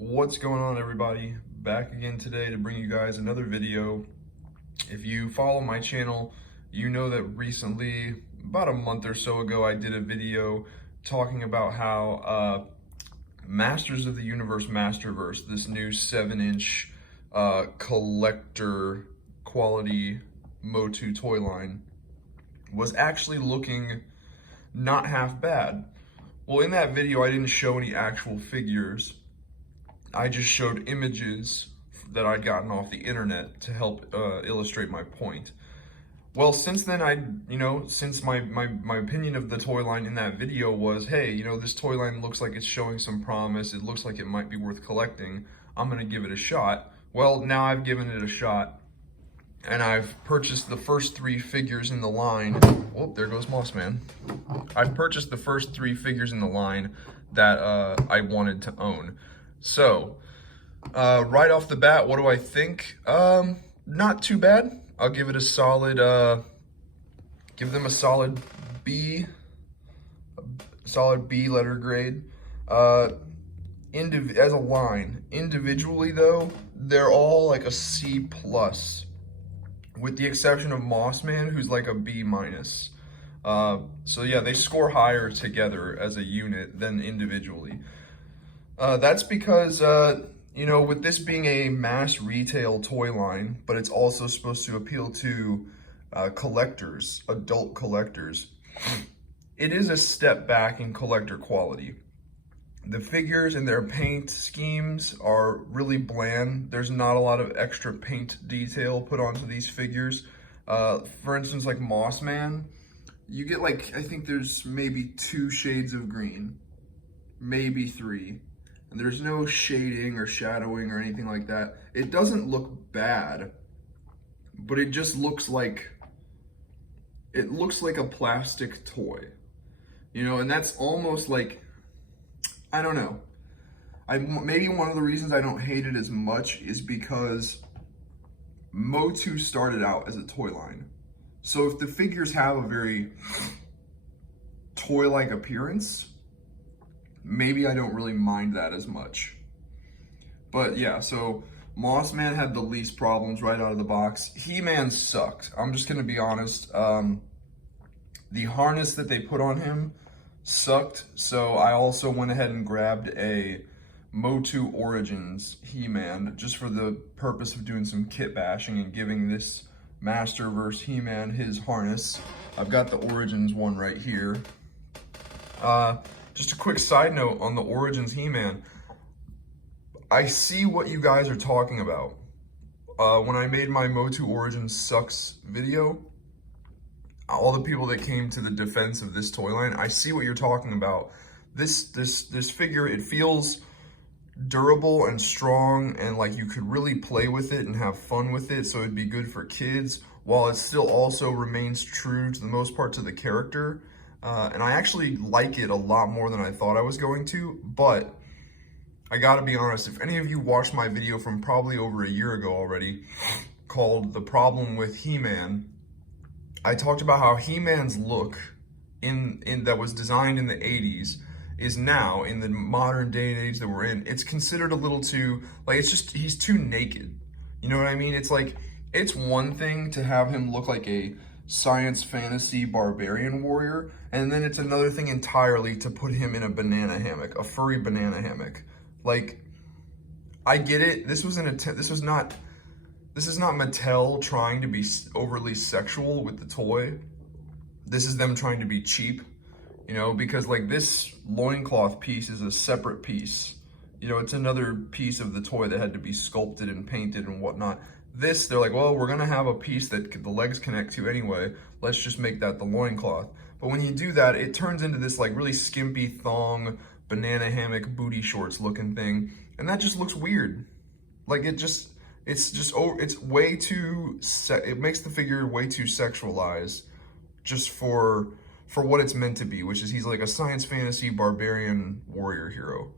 What's going on, everybody? Back again today to bring you guys another video. If you follow my channel, you know that recently, about a month or so ago, I did a video talking about how Masters of the Universe Masterverse, this new 7-inch collector quality Motu toy line, was actually looking not half bad. Well, in that video, I didn't show any actual figures. I just showed images that I'd gotten off the internet to help illustrate my point. Well, since then, since my opinion of the toy line in that video was, hey, this toy line looks like it's showing some promise. It looks like it might be worth collecting. I'm going to give it a shot. Well, now I've given it a shot, and I've purchased the first 3 figures in the line. Whoop, there goes Moss Man. I've purchased the first 3 figures in the line that I wanted to own. So, right off the bat, what do I think? Not too bad. I'll give it a solid, give them a solid B letter grade. As a line. Individually though, they're all like a C+, with the exception of Moss Man, who's like a B-. So yeah, they score higher together as a unit than individually. That's because, with this being a mass retail toy line, but it's also supposed to appeal to collectors, adult collectors, it is a step back in collector quality. The figures and their paint schemes are really bland. There's not a lot of extra paint detail put onto these figures. For instance, like Moss Man, you get I think there's maybe 2 shades of green, maybe 3. And there's no shading or shadowing or anything like that. It doesn't look bad, but it just looks like, a plastic toy, and that's almost like, I don't know. Maybe one of the reasons I don't hate it as much is because Motu started out as a toy line. So if the figures have a very toy-like appearance, maybe I don't really mind that as much. But yeah, so Moss Man had the least problems right out of the box. He-Man sucked. I'm just gonna be honest. The harness that they put on him sucked, so I also went ahead and grabbed a Motu Origins He-Man just for the purpose of doing some kit bashing and giving this Masterverse He-Man his harness. I've got the Origins one right here. Just a quick side note on the Origins He-Man. I see what you guys are talking about. When I made my Motu Origins Sucks video, all the people that came to the defense of this toy line, I see what you're talking about. This figure, it feels durable and strong, and like you could really play with it and have fun with it, so it'd be good for kids, while it still also remains true to the most part to the character. And I actually like it a lot more than I thought I was going to, but I gotta be honest, if any of you watched my video from probably over a year ago already, called The Problem with He-Man, I talked about how He-Man's look that was designed in the 80s is now, in the modern day and age that we're in, it's considered a little too, he's too naked. You know what I mean? It's one thing to have him look like a science fantasy barbarian warrior, and then it's another thing entirely to put him in a banana hammock, a furry banana hammock. I get it. This is not Mattel trying to be overly sexual with the toy. This is them trying to be cheap, because this loincloth piece is a separate piece. It's another piece of the toy that had to be sculpted and painted and whatnot. This, they're like, well, we're gonna have a piece that the legs connect to anyway. Let's just make that the loincloth. But when you do that, it turns into this really skimpy thong, banana hammock, booty shorts looking thing. And that just looks weird. It's way too, it makes the figure way too sexualized just for what it's meant to be, which is he's like a science fantasy barbarian warrior hero.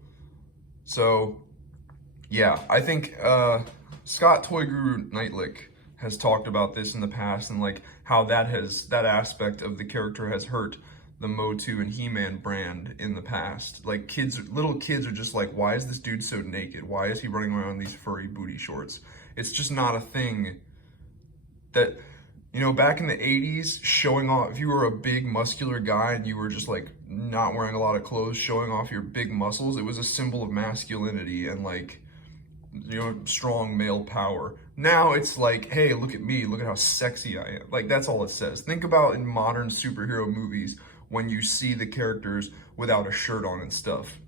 So yeah, I think Scott Toy Guru Nightlick has talked about this in the past, and how that aspect of the character has hurt the Motu and He-Man brand in the past. Like little kids are just like, why is this dude so naked? Why is he running around in these furry booty shorts? It's just not a thing that, you know, back in the 80s, showing off, if you were a big muscular guy and you were just like not wearing a lot of clothes, showing off your big muscles, it was a symbol of masculinity and like, you know, strong male power. Now it's like, hey, look at me, look at how sexy I am. Like, that's all it says. Think about in modern superhero movies when you see the characters without a shirt on and stuff.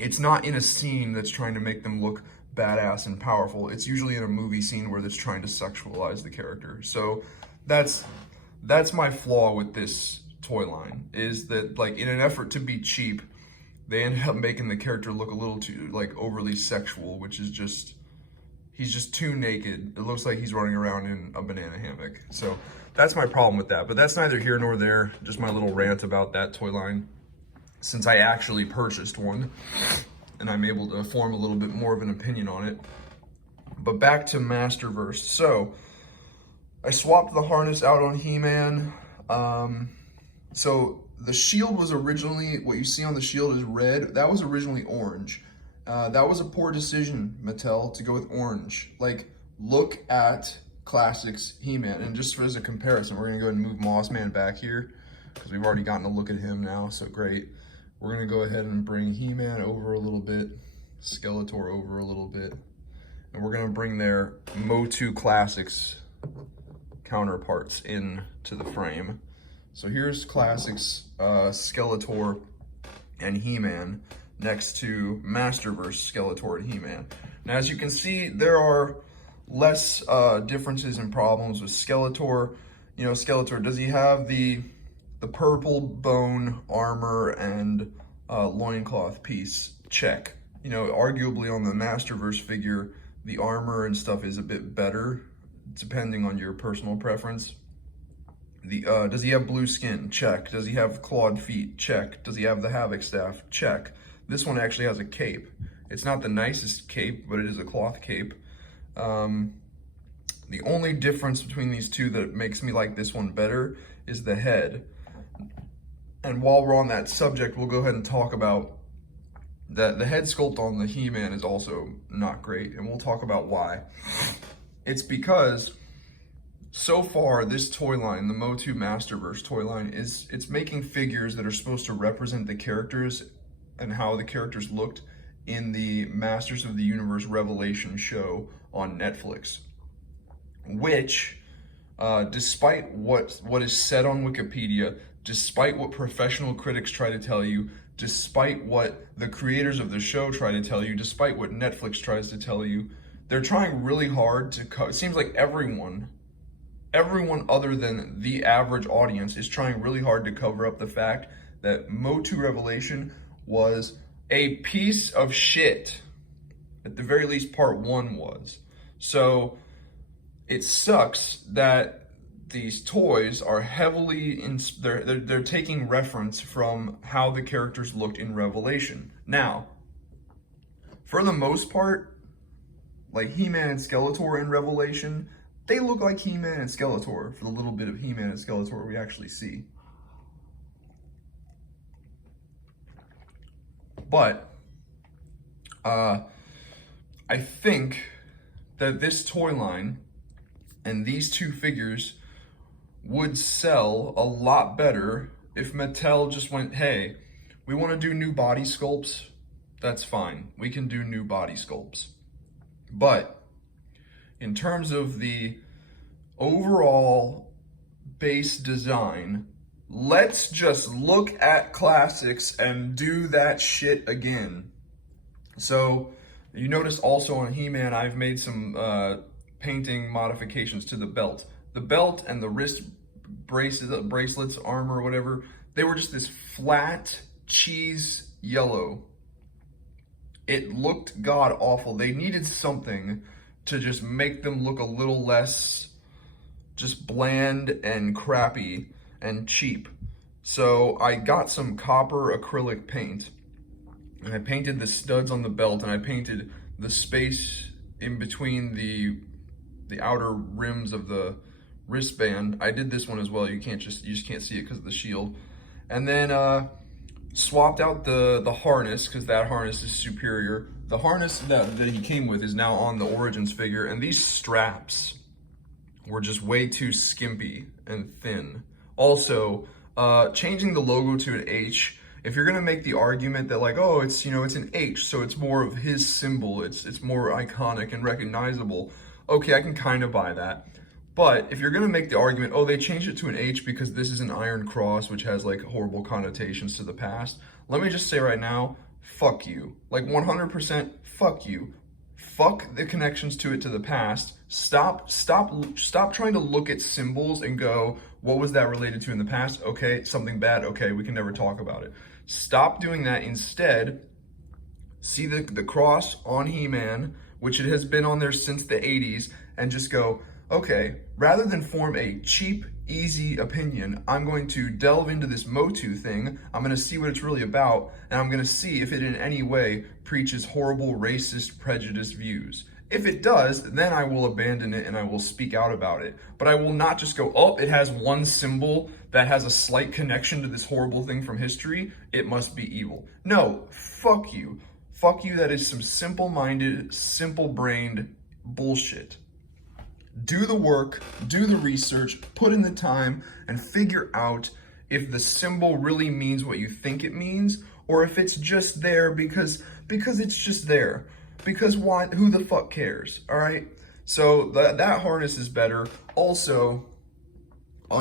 It's not in a scene that's trying to make them look badass and powerful. It's usually in a movie scene where it's trying to sexualize the character. So that's my flaw with this toy line, is that like in an effort to be cheap, they end up making the character look a little too like overly sexual, which is just, he's just too naked. It looks like he's running around in a banana hammock. So that's my problem with that, but that's neither here nor there. Just my little rant about that toy line, since I actually purchased one and I'm able to form a little bit more of an opinion on it. But back to Masterverse. So I swapped the harness out on He-Man. So the shield was originally, what you see on the shield is red. That was originally orange. That was a poor decision, Mattel, to go with orange. Like, look at Classics He-Man. And just as a comparison, we're gonna go ahead and move Moss Man back here, because we've already gotten a look at him now, so great. We're gonna go ahead and bring He-Man over a little bit, Skeletor over a little bit, and we're gonna bring their Motu Classics counterparts into the frame. So here's Classics Skeletor and He-Man next to Masterverse Skeletor and He-Man. Now, as you can see, there are less differences and problems with Skeletor. You know, Skeletor, does he have the purple bone armor and loincloth piece? Check. You know, arguably on the Masterverse figure, the armor and stuff is a bit better, depending on your personal preference. Does he have blue skin? Check. Does he have clawed feet? Check. Does he have the Havoc staff? Check. This one actually has a cape. It's not the nicest cape, but it is a cloth cape. The only difference between these two that makes me like this one better is the head. And while we're on that subject, we'll go ahead and talk about that the head sculpt on the He-Man is also not great, and we'll talk about why. It's because so far this toy line, the Motu Masterverse toy line, it's making figures that are supposed to represent the characters and how the characters looked in the Masters of the Universe Revelation show on Netflix, which, despite what is said on Wikipedia, despite what professional critics try to tell you, despite what the creators of the show try to tell you, despite what Netflix tries to tell you, they're trying really hard to it seems like everyone other than the average audience is trying really hard to cover up the fact that Motu Revelation was a piece of shit. At the very least, part one was. So it sucks that these toys are heavily they're taking reference from how the characters looked in Revelation. Now, for the most part, like He-Man and Skeletor in Revelation, they look like He-Man and Skeletor for the little bit of He-Man and Skeletor we actually see. But I think that this toy line and these two figures would sell a lot better if Mattel just went, hey, we want to do new body sculpts. That's fine. We can do new body sculpts. But in terms of the overall base design, let's just look at Classics and do that shit again. So you notice also on He-Man, I've made some painting modifications to the belt. The belt and the wrist bracelets, armor, whatever, they were just this flat cheese yellow. It looked god awful. They needed something to just make them look a little less just bland and crappy and cheap. So I got some copper acrylic paint and I painted the studs on the belt and I painted the space in between the outer rims of the wristband. I did this one as well. You just can't see it because of the shield. And then swapped out the harness, because that harness is superior. The harness that he came with is now on the Origins figure, and these straps were just way too skimpy and thin. Also, changing the logo to an H, if you're gonna make the argument that like, oh, it's, it's an H, so it's more of his symbol, it's more iconic and recognizable, okay, I can kind of buy that. But if you're gonna make the argument, oh, they changed it to an H because this is an Iron Cross, which has like horrible connotations to the past, let me just say right now, fuck you. Like 100% fuck you. Fuck the connections to it to the past. Stop trying to look at symbols and go, what was that related to in the past? Okay, something bad. Okay, we can never talk about it. Stop doing that. Instead, see the cross on He-Man, which it has been on there since the 80s, and just go, okay, rather than form a cheap, easy opinion, I'm going to delve into this Motu thing, I'm going to see what it's really about, and I'm going to see if it in any way preaches horrible, racist, prejudiced views. If it does, then I will abandon it and I will speak out about it. But I will not just go, oh, it has one symbol that has a slight connection to this horrible thing from history, it must be evil. No, fuck you. Fuck you, that is some simple-minded, simple-brained bullshit. Do the work, do the research, put in the time, and figure out if the symbol really means what you think it means, or if it's just there because it's just there. Because why? Who the fuck cares? All right. So that harness is better. Also,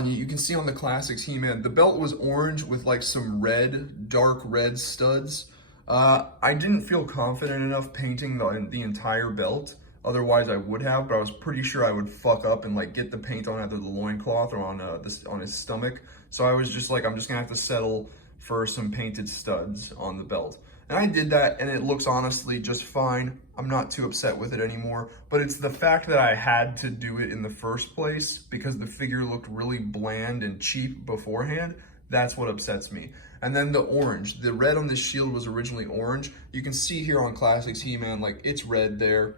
you can see on the classics He-Man, the belt was orange with like some red, dark red studs. I didn't feel confident enough painting the entire belt. Otherwise, I would have, but I was pretty sure I would fuck up and like get the paint on either the loincloth or on his stomach. So I was just like, I'm just gonna have to settle for some painted studs on the belt. And I did that, and it looks honestly just fine. I'm not too upset with it anymore, but it's the fact that I had to do it in the first place because the figure looked really bland and cheap beforehand. That's what upsets me. And then the orange, the red on this shield was originally orange. You can see here on Classics He-Man, like it's red there.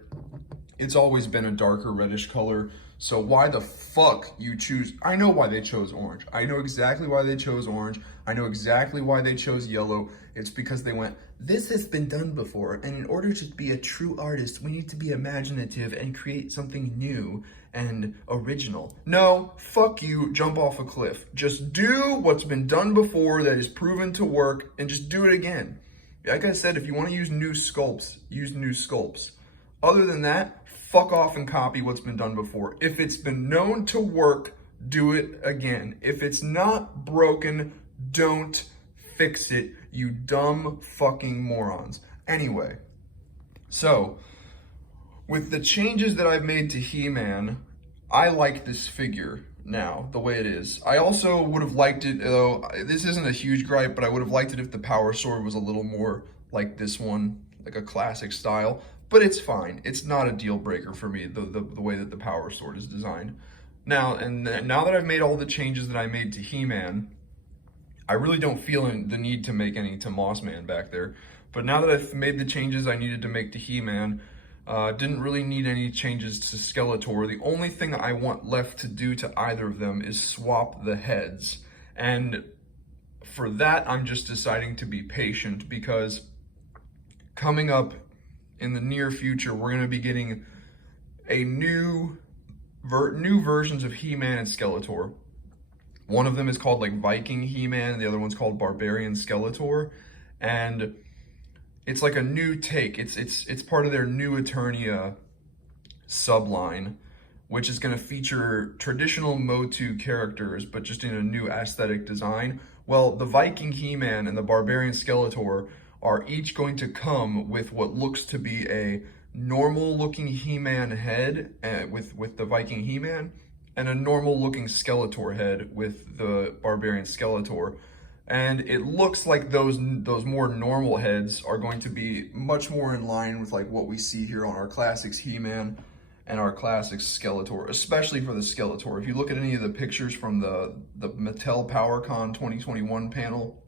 It's always been a darker reddish color. So why the fuck you choose? I know why they chose orange. I know exactly why they chose orange. I know exactly why they chose yellow. It's because they went, this has been done before, and in order to be a true artist, we need to be imaginative and create something new and original. No, fuck you, jump off a cliff. Just do what's been done before that is proven to work, and just do it again. Like I said, if you want to use new sculpts, use new sculpts. Other than that, fuck off and copy what's been done before. If it's been known to work, do it again. If it's not broken, don't fix it, you dumb fucking morons. Anyway, so with the changes that I've made to He-Man, I like this figure now, the way it is. I also would have liked it, though, this isn't a huge gripe, but I would have liked it if the Power Sword was a little more like this one, like a classic style. But it's fine. It's not a deal breaker for me, the way that the Power Sword is designed. Now that I've made all the changes that I made to He-Man, I really don't feel the need to make any to Mossman back there. But now that I've made the changes I needed to make to He-Man, didn't really need any changes to Skeletor. The only thing I want left to do to either of them is swap the heads. And for that, I'm just deciding to be patient because coming up in the near future, we're going to be getting a new versions of He-Man and Skeletor. One of them is called like Viking He-Man, and the other one's called Barbarian Skeletor, and it's like a new take. It's part of their new Eternia subline, which is going to feature traditional Motu characters, but just in a new aesthetic design. Well, the Viking He-Man and the Barbarian Skeletor are each going to come with what looks to be a normal-looking He-Man head with the Viking He-Man, and a normal-looking Skeletor head with the Barbarian Skeletor. And it looks like those more normal heads are going to be much more in line with like what we see here on our Classics He-Man and our Classics Skeletor, especially for the Skeletor. If you look at any of the pictures from the Mattel PowerCon 2021 panel,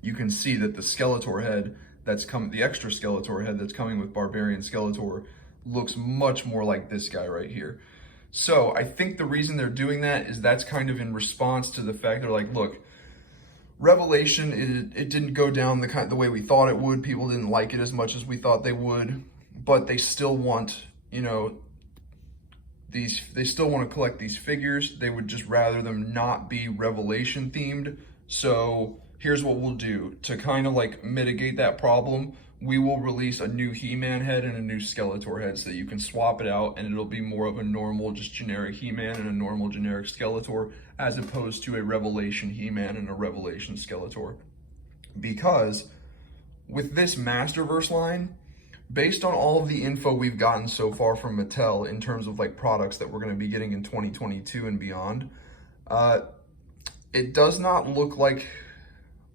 you can see that the Skeletor head the extra Skeletor head that's coming with Barbarian Skeletor looks much more like this guy right here. So I think the reason they're doing that is that's kind of in response to the fact they're like, look, Revelation, it didn't go down the way we thought it would. People didn't like it as much as we thought they would, but they still want, they still want to collect these figures. They would just rather them not be Revelation themed. So here's what we'll do to kind of like mitigate that problem. We will release a new He-Man head and a new Skeletor head so that you can swap it out and it'll be more of a normal, just generic He-Man and a normal generic Skeletor, as opposed to a Revelation He-Man and a Revelation Skeletor. Because with this Masterverse line, based on all of the info we've gotten so far from Mattel in terms of like products that we're going to be getting in 2022 and beyond, it does not look like,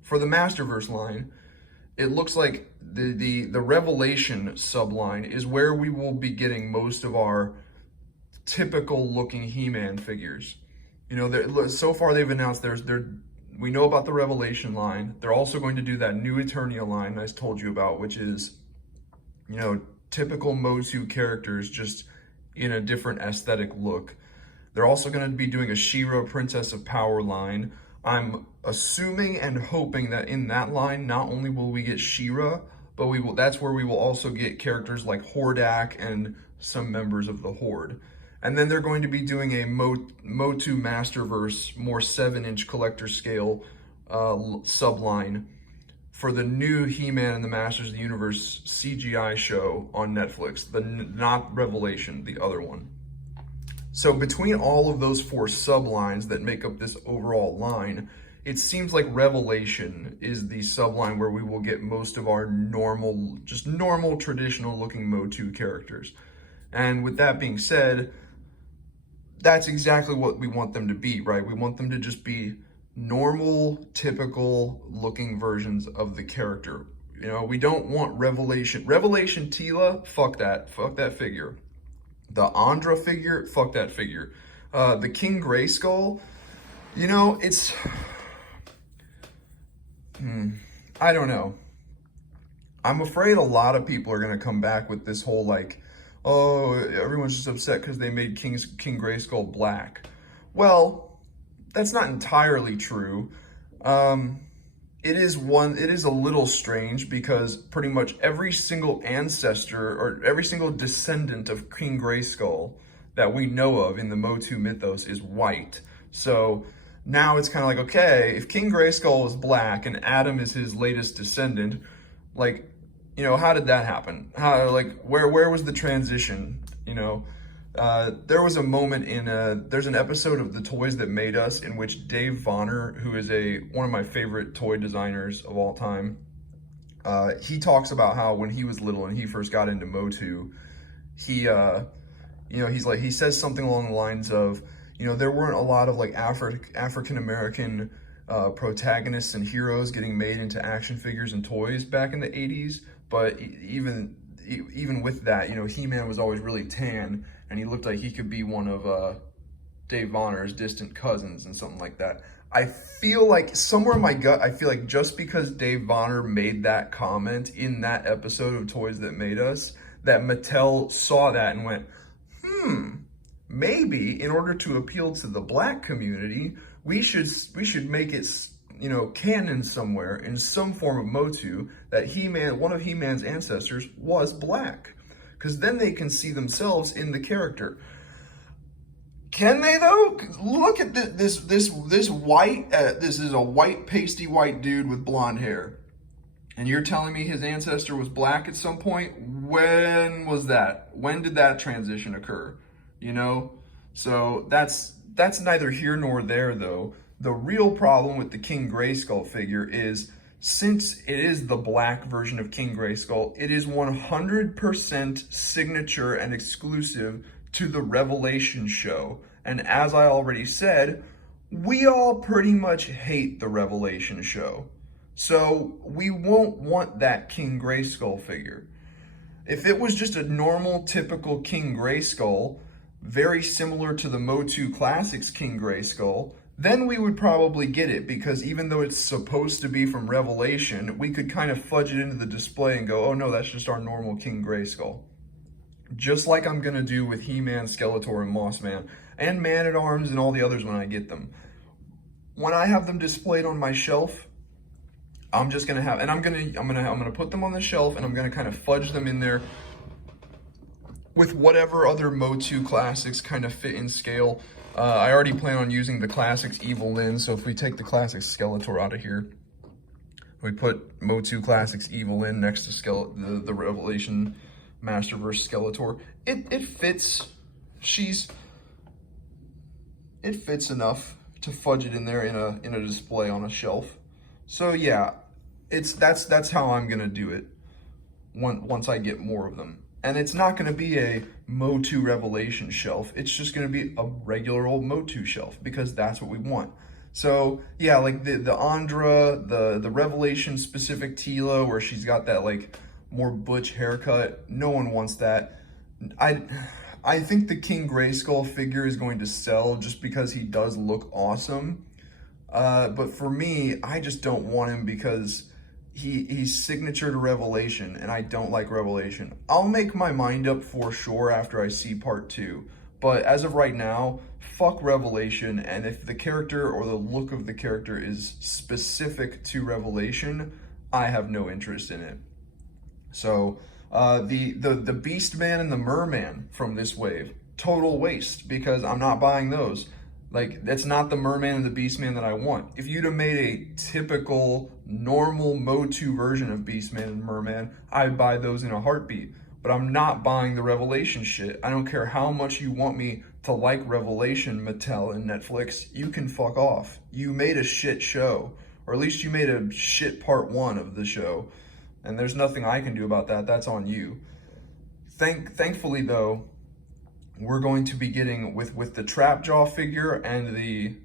for the Masterverse line, it looks like the Revelation subline is where we will be getting most of our typical looking He-Man figures. So far they've announced we know about the Revelation line. They're also going to do that new Eternia line I told you about, which is, typical Motu characters just in a different aesthetic look. They're also going to be doing a She-Ra Princess of Power line. I'm assuming and hoping that in that line, not only will we get She-Ra, but that's where we will also get characters like Hordak and some members of the Horde. And then they're going to be doing a Motu Masterverse, more 7-inch collector scale subline for the new He-Man and the Masters of the Universe CGI show on Netflix, not Revelation, the other one. So between all of those 4 sublines that make up this overall line, it seems like Revelation is the subline where we will get most of our normal traditional looking Motu characters. And with that being said, that's exactly what we want them to be, right? We want them to just be normal, typical looking versions of the character. We don't want Revelation Tila, fuck that figure. The Andra figure, fuck that figure. The King Grayskull, it's, I don't know. I'm afraid a lot of people are going to come back with this whole like, oh, everyone's just upset because they made King Grayskull black. Well, that's not entirely true. It is a little strange because pretty much every single ancestor or every single descendant of King Grayskull that we know of in the Motu mythos is white. So now it's kind of like, okay, if King Grayskull is black and Adam is his latest descendant, like, how did that happen? Where was the transition? There was a moment there's an episode of The Toys That Made Us in which Dave Vonner, who is one of my favorite toy designers of all time, he talks about how when he was little and he first got into Motu, he says something along the lines of, there weren't a lot of like African-American protagonists and heroes getting made into action figures and toys back in the 80s, but even with that, He-Man was always really tan, and he looked like he could be one of Dave Vonner's distant cousins and something like that. I feel like somewhere in my gut, I feel like just because Dave Vonner made that comment in that episode of Toys That Made Us, that Mattel saw that and went, maybe in order to appeal to the black community, we should make it, canon somewhere in some form of Motu that one of He-Man's ancestors was black. Because then they can see themselves in the character. Can they though? Look at this white. This is a white, pasty white dude with blonde hair, and you're telling me his ancestor was black at some point? When was that? When did that transition occur? So that's neither here nor there though. The real problem with the King Grayskull figure is, since it is the black version of King Grayskull, it is 100% signature and exclusive to the Revelation show. And as I already said, we all pretty much hate the Revelation show. So we won't want that King Grayskull figure. If it was just a normal, typical King Grayskull, very similar to the Motu Classics King Grayskull, then we would probably get it, because even though it's supposed to be from Revelation, we could kind of fudge it into the display and go, oh no, that's just our normal King Grayskull. Just like I'm going to do with He-Man, Skeletor, and Mossman, and Man-at-Arms and all the others when I get them. When I have them displayed on my shelf, I'm just gonna have, and I'm gonna put them on the shelf, and I'm gonna kind of fudge them in there with whatever other Motu classics kind of fit in scale. I already plan on using the classics Evil Lyn, so if we take the classics Skeletor out of here, we put Motu classics Evil Lyn next to the Revelation Masterverse Skeletor. It fits. It fits enough to fudge it in there in a display on a shelf. So yeah, that's how I'm gonna do it once I get more of them. And it's not gonna be a Motu Revelation shelf. It's just gonna be a regular old Motu shelf because that's what we want. So yeah, like the Andra, the Revelation specific Tila where she's got that like more butch haircut. No one wants that. I think the King Grayskull figure is going to sell just because he does look awesome. But for me, I just don't want him because he's signature to Revelation, and I don't like Revelation. I'll make my mind up for sure after I see part 2. But as of right now, fuck Revelation, and if the character or the look of the character is specific to Revelation, I have no interest in it. So the Beast Man and the Merman from this wave, total waste because I'm not buying those. Like, that's not the Merman and the Beast Man that I want. If you'd have made a typical, normal Motu version of Beast Man and Merman, I'd buy those in a heartbeat. But I'm not buying the Revelation shit. I don't care how much you want me to like Revelation, Mattel and Netflix. You can fuck off. You made a shit show. Or at least you made a shit part 1 of the show. And there's nothing I can do about that. That's on you. Thankfully, though, we're going to be getting, with the Trapjaw figure and the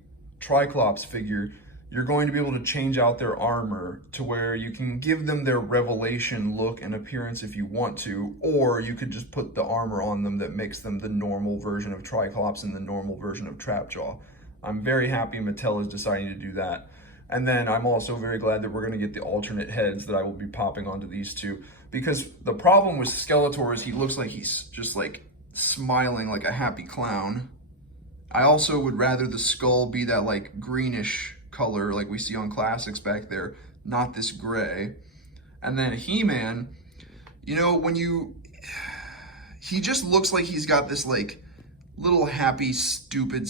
Triclops figure, you're going to be able to change out their armor to where you can give them their Revelation look and appearance if you want to, or you could just put the armor on them that makes them the normal version of Triclops and the normal version of Trapjaw. I'm very happy Mattel is deciding to do that. And then I'm also very glad that we're going to get the alternate heads that I will be popping onto these two. Because the problem with Skeletor is he looks like he's just like smiling like a happy clown. I also would rather the skull be that like greenish color like we see on classics back there, not this gray. And then He-Man, you know, he just looks like he's got this like little happy, stupid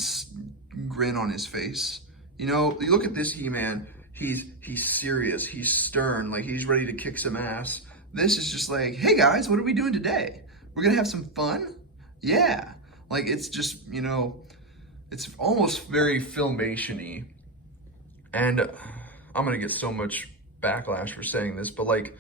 grin on his face. You know, you look at this He-Man, he's serious, he's stern, like he's ready to kick some ass. This is just like, hey guys, what are we doing today? We're gonna have some fun? Yeah. Like, it's just, you know, it's almost very Filmation-y. And I'm gonna get so much backlash for saying this, but like,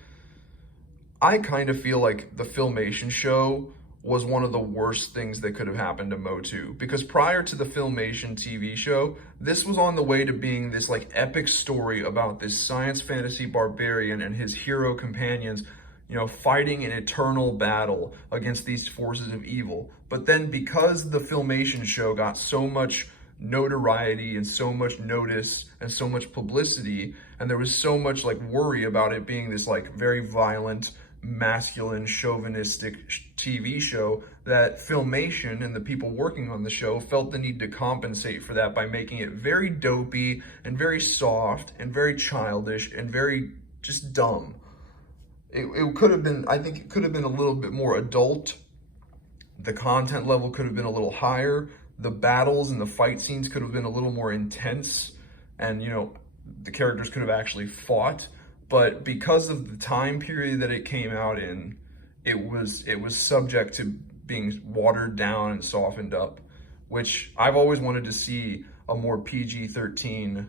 I kind of feel like the Filmation show was one of the worst things that could have happened to Motu. Because prior to the Filmation TV show, this was on the way to being this like epic story about this science fantasy barbarian and his hero companions, you know, fighting an eternal battle against these forces of evil. But then because the Filmation show got so much notoriety and so much notice and so much publicity, and there was so much like worry about it being this like very violent, masculine, chauvinistic TV show, that Filmation and the people working on the show felt the need to compensate for that by making it very dopey and very soft and very childish and very just dumb. It could have been, I think it could have been a little bit more adult. The content level could have been a little higher. The battles and the fight scenes could have been a little more intense, and, you know, the characters could have actually fought. But because of the time period that it came out in, it was subject to being watered down and softened up, which I've always wanted to see a more PG-13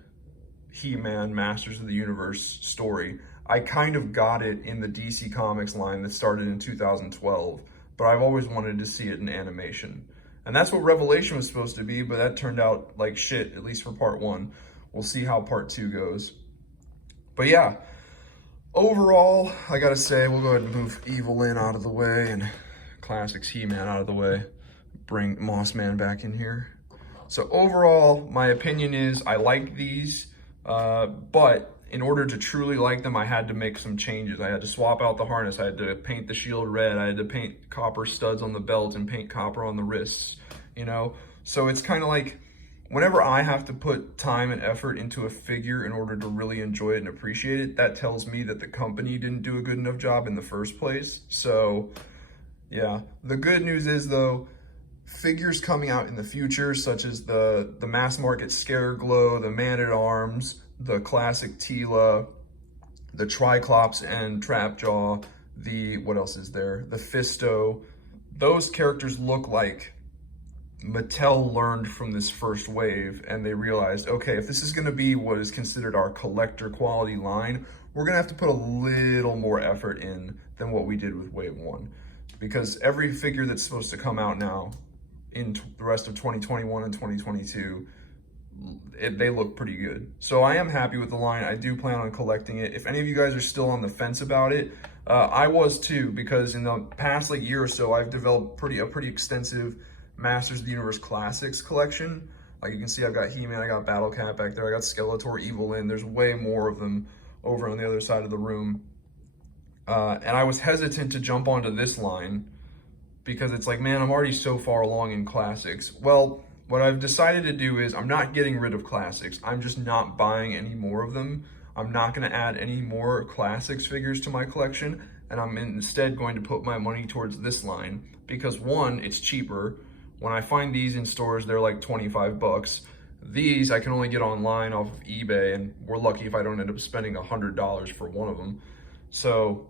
He-Man Masters of the Universe story. I kind of got it in the DC Comics line that started in 2012, but I've always wanted to see it in animation. And that's what Revelation was supposed to be, but that turned out like shit, at least for part 1. We'll see how part 2 goes. But yeah, overall, I gotta say, we'll go ahead and move Evil Lyn out of the way and Classics He-Man out of the way. Bring Moss Man back in here. So overall, my opinion is I like these, but in order to truly like them, I had to make some changes. I had to swap out the harness. I had to paint the shield red. I had to paint copper studs on the belt and paint copper on the wrists, you know? So it's kind of like, whenever I have to put time and effort into a figure in order to really enjoy it and appreciate it, that tells me that the company didn't do a good enough job in the first place. So yeah, the good news is though, figures coming out in the future, such as the mass market Scareglow, the Man-at-Arms, the classic Tila, the Triclops and Trapjaw, what else is there? The Fisto. Those characters look like Mattel learned from this first wave and they realized, okay, if this is going to be what is considered our collector quality line, we're going to have to put a little more effort in than what we did with wave 1. Because every figure that's supposed to come out now in the rest of 2021 and 2022, they look pretty good. So I am happy with the line. I do plan on collecting it. If any of you guys are still on the fence about it, I was too, because in the past year or so, I've developed a pretty extensive Masters of the Universe Classics collection. Like you can see, I've got He-Man, I got Battle Cat back there, I got Skeletor, Evil Lyn. There's way more of them over on the other side of the room. And I was hesitant to jump onto this line because it's like, man, I'm already so far along in Classics. Well, what I've decided to do is I'm not getting rid of Classics. I'm just not buying any more of them. I'm not going to add any more Classics figures to my collection, and I'm instead going to put my money towards this line because one, it's cheaper. When I find these in stores, they're like 25 bucks. These I can only get online off of eBay, and we're lucky if I don't end up spending $100 for one of them. So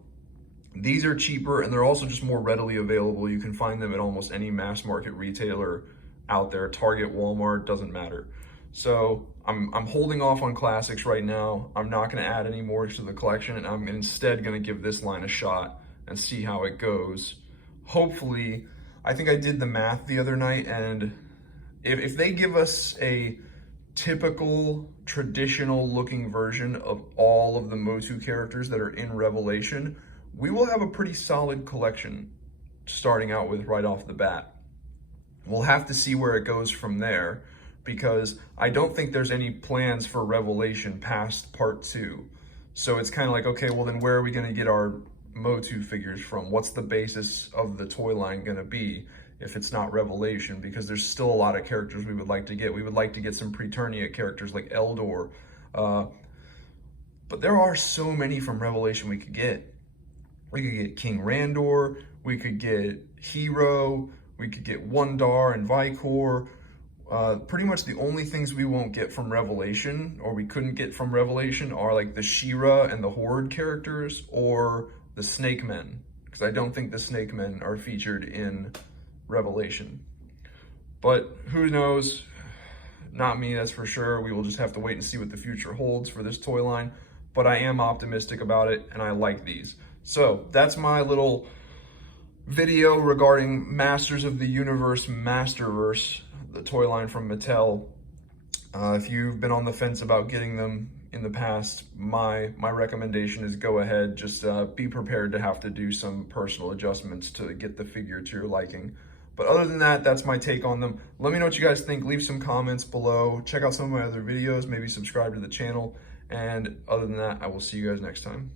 these are cheaper, and they're also just more readily available. You can find them at almost any mass market retailer out there. Target, Walmart, doesn't matter. So I'm holding off on Classics right now. I'm not going to add any more to the collection, and I'm instead going to give this line a shot and see how it goes. Hopefully, I think I did the math the other night, and if they give us a typical, traditional looking version of all of the Motu characters that are in Revelation, we will have a pretty solid collection starting out with right off the bat. We'll have to see where it goes from there, because I don't think there's any plans for Revelation past part 2. So it's kind of like, okay, well then where are we going to get our Motu figures from? What's the basis of the toy line going to be if it's not Revelation? Because there's still a lot of characters we would like to get. We would like to get some Preternia characters like Eldor. But there are so many from Revelation we could get. We could get King Randor, we could get Hero, we could get Wundar and Vicor. Pretty much the only things we won't get from Revelation, or we couldn't get from Revelation, are like the She-Ra and the Horde characters, or the Snake Men, because I don't think the Snake Men are featured in Revelation. But who knows? Not me, that's for sure. We will just have to wait and see what the future holds for this toy line. But I am optimistic about it, and I like these. So that's my little video regarding Masters of the Universe Masterverse, the toy line from Mattel. If you've been on the fence about getting them in the past, my recommendation is go ahead. Just be prepared to have to do some personal adjustments to get the figure to your liking. But other than that, that's my take on them. Let me know what you guys think. Leave some comments below. Check out some of my other videos. Maybe subscribe to the channel. And other than that, I will see you guys next time.